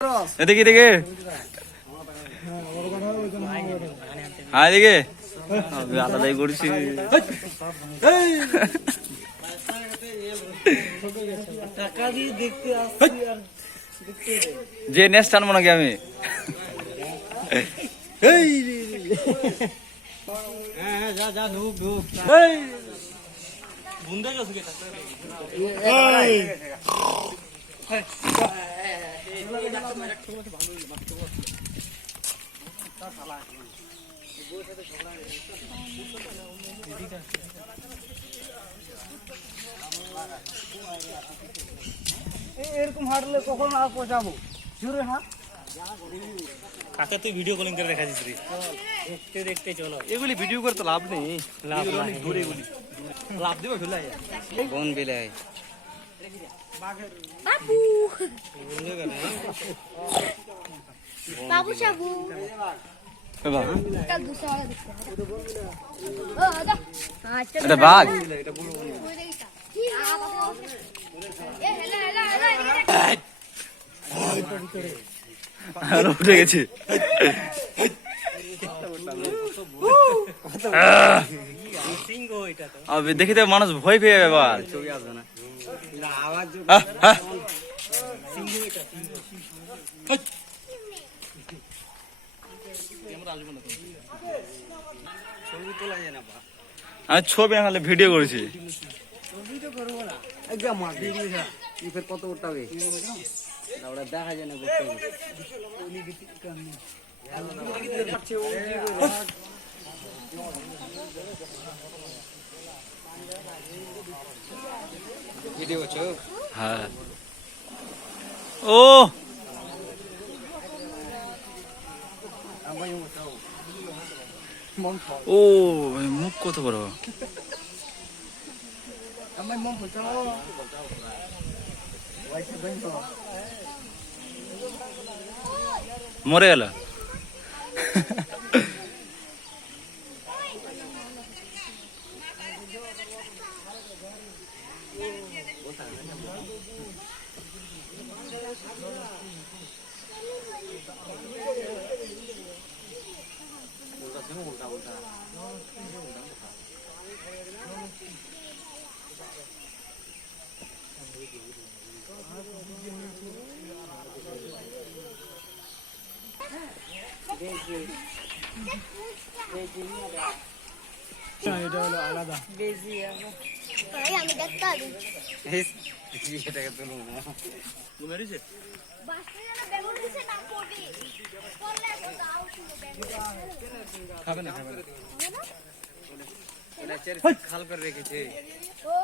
এদিকে এদিকে হ্যাঁ এদিকে আলাদাই করছি যে নেক্সট আনবো নাকি আমি এরকম হাঁটলে কখন আর পৌঁছাবো জোরে হাঁট কাকা তুই ভিডিও কলিং করে দেখাচ্ছিস রে দেখতে দেখতে চলো এগুলি ভিডিও করে তো লাভ নেই লাভ অনেক দূরে এগুলি লাভ দেবে ফেলাই কোন বিলাই বাবু বাবু সাবু কাল दूसरा वाला दिखता है ओ आजा এটা বাঘ ए हेला हेला हेला আর উঠে গেছে সিংহ এটা তো আবে দেখি তো মানুষ ভয় পেয়ে যাবে এবার ছবি আসবে না আওয়াজ সিংহ এটা ছবি তোলা যায় না আমি ছবি না খালি ভিডিও করেছি কত উঠবে দেখা যায় না ভিডিও হ্যাঁ ও ও মুখ কত বড় মরে গেল এটা হলো আলাদা भाई আমি দেখতে পারি এটাকে তুলবো না মেরেছে বাসটা বেগুন দিছে না কোটি করলে তো দাও শুনো বেগুন খাবে না খাবে না এটা চের খাল করে রেখেছে ও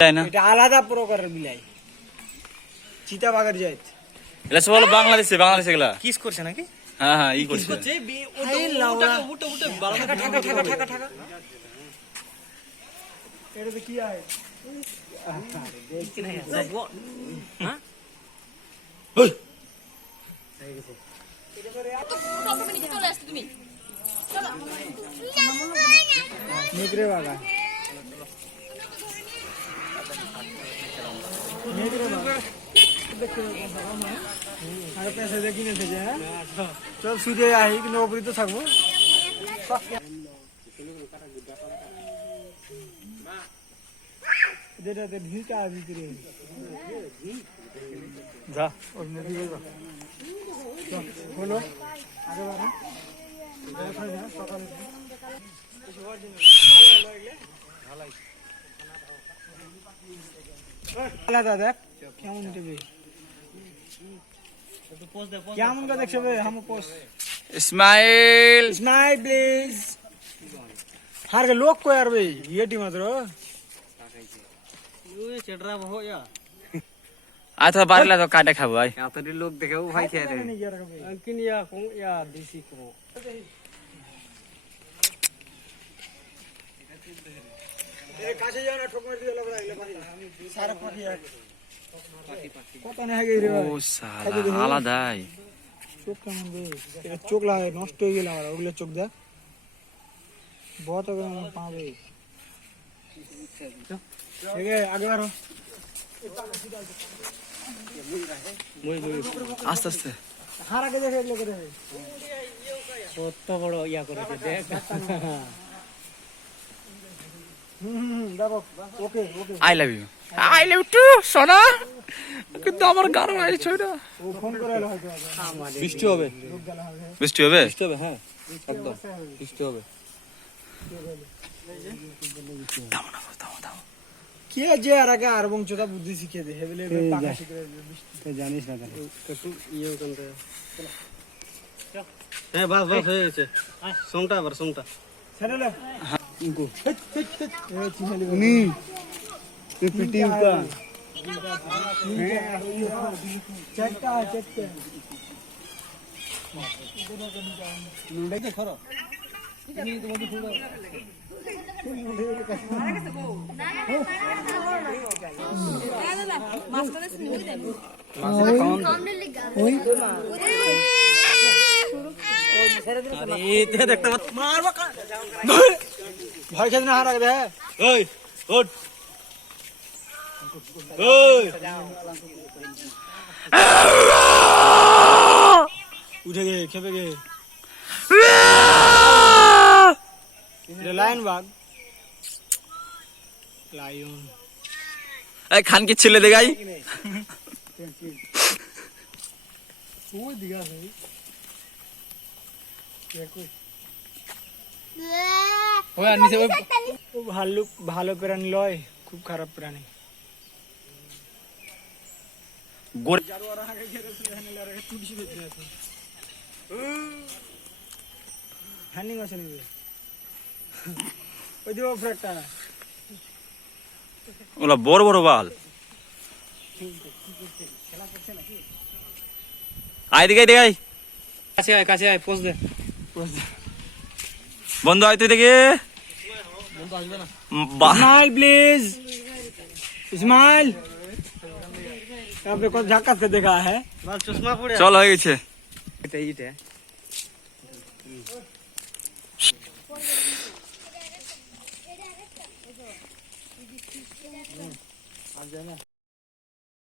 তাই না এটা আলাদা প্রকারের বিলাই চিতা বাঘের জাত এটা সব হলো বাংলাদেশে গেলা কিস করছে নাকি হ্যাঁ হ্যাঁ ই করছে এটাতে কি আয় নেকড়ে বাঘা আরে পেছে দেখি না থেকে হ্যাঁ চল সুজে আহি কিন্তু ওপরে তো থাকবো যেটাতে ঢিকা ভিতরে যা ওর নদী গেল হলো আগে বাড়া সকালে আলাদা দেখ কেমন দেবে কেমন কা দেখছে ভাই हम पोस्ट स्माइल स्माइल प्लीज हार के लोग को यार भाई ये टीम मात्र ওই চেডরা বহ ইয়া আচ্ছা বাড়িলা তো কাটে খাবো ভাই এতটি লোক দেখে ভাই খেয়ে রে नहीं यार भाई अंकिन या कों या देसी को ए काছে যাও না ঠোক মার দিয়ে লবড়া এলে পাখি সারা পাখি আর কত না হয়ে রে ও সালা আলাদাই চোখ কেমন বে এটা চোখ লাগে নষ্ট হয়ে গেল আর ওগুলো চোখ দেখ बहुत पावे ठीक है आगे बढ़ो আস্তে আস্তে হার আগে দেখে এগুলো করে কত বড় ইয়া করেছে দেখ দেখো okay okay I love you too সোনা কিন্তু আমার গারো আইছে ওটা ও ফোন করে এলো হয়তো বৃষ্টি হবে লোক গেলা হবে বৃষ্টি হবে বৃষ্টি হবে হ্যাঁ একদম বৃষ্টি হবে কে যে আর আগে আর বংশটা বুদ্ধি শিখিয়ে দে হেবলে পাকা শিখে বৃষ্টি জানিস না কেন একটু ইয়ে করতে হ্যাঁ বাস বাস হয়ে গেছে সোমটা আবার সোমটা ছেড়ে লে ইনকো এ চিনালি উনি পিটি উকা চেকটা চেকটা নুডাইতে খরো সামনে লিগা ওই আরে দেখতে মারবা ভয় খেতে না হার আগে দে ওই ওঠ ওই উঠে গে খেপে গে লায়ন বাঘ লায়ন এই খান কি ছেলে দেখাই ওই দিঘা আছে ওই আর নিচে ওই ও ভাল্লুক ভালো প্রাণী লয় খুব খারাপ প্রাণী গোরে হ্যান্ডিং আছে নাকি ওই দিব ফ্রেকটা ওলা বড় বড় বাল আয় দিকে দেখাই কাছে আয় পোজ দে বন্ধু আয় তুই দেখে বন্ধু আসবে না স্মাইল প্লিজ স্মাইল आपने कौन झाका से देखा है বাল চশমা পড়ে চল হয়ে গেছে এটা